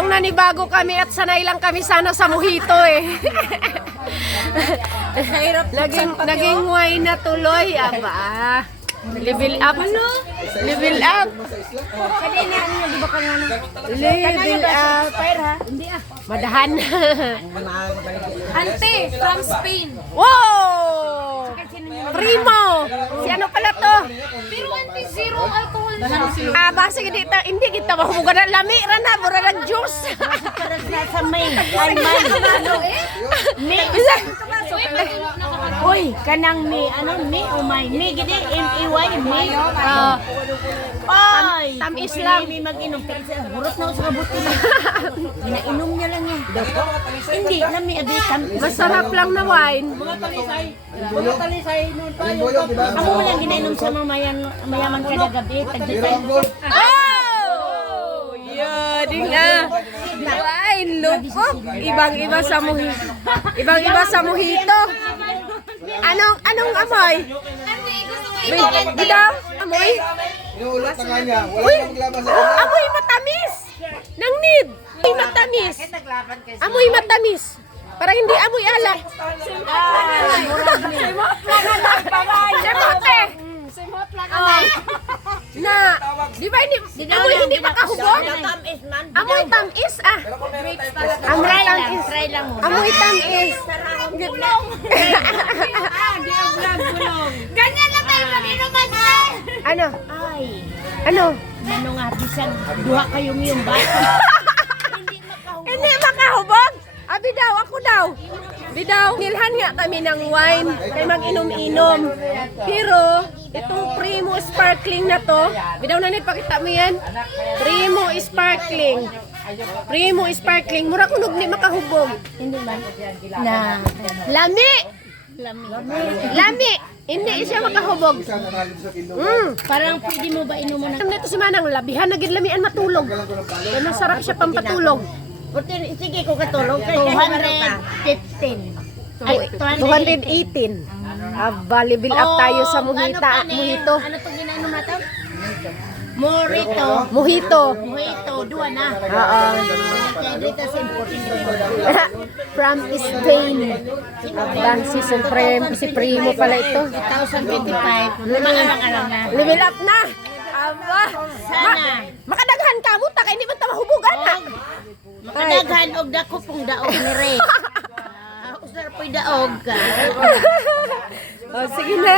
Yung nanibago kami at sanay lang kami sana sa mojito eh. Naging wine na tuloy. Aba. Level up. Ano? Level up. Kanina ano di ba kanina? Level up. Fire ha? Hindi ah. Madahan. Ante from Spain. Wow! Primo! Si ano pala to? Pero ante zero alcohol. Basta hindi kita mahubugan na lami. Rana, mura ng juice. Para sa may. Ay may. Ano eh? May. Uy, kanang may ano may umay. May gidi M-E-Y may. Ay, Tamis lang. May mag-inom kasi burot na sa kabuti na. Ginainom niya lang yan. Hindi na may abitan. Masarap lang na wine. Ako mo lang ginainom sa mga mayaman kada gabi. Tagditay. Oh! Yun nga. Wine, lupok. Ibang-iba sa mojito. Ibang-iba sa mojito. Anong amoy? Bidaw? Amoy? Inuulat na nga niya. Wala na maglabas sa Amoy matamis. Nang nid. Amoy matamis. Amoy matamis. Parang hindi amoy alak. Semote. Na, di ba amoy hindi makahubog? Amoy tamis ah. Amoy tamis. Try lang mo. Amoy tamis. Ganyan lang tayo mag-inuman sa. Ano? Ay, Ano? ano nga bisan duha kayong yung bata. Hindi makahubog. Bidaw, ako daw. Bidaw, nilhan nga kami ng wine kay mag-inom-inom. Pero, itong Primo Sparkling na to, bidaw na pakita mo yan. Primo Sparkling. Primo Sparkling. Mura kunog ni makahubog. Hindi man. Na. Lami! Lami. Lami! Hindi siya makahubog. Parang pwede mo ba inuman ng... Ang nito si Manang, labihan na gid lamian matulog. Kaya masarap siya pampatulog. Sige ko katulog. 215. Ay, 218. Level up tayo sa mojito. Ano to ginainom natin? Morito. Mojito. Mojito, duwa na. Oo. Dito sa From Spain. Si Supreme, si Primo pala ito. 2025. Mga na. Level up na. Aba. Sana. Makadaghan ka mo, taka hindi man ta mahubugan na. Makadaghan og dako pong daog ni Ray. Usar po'y daog ka. Sige na.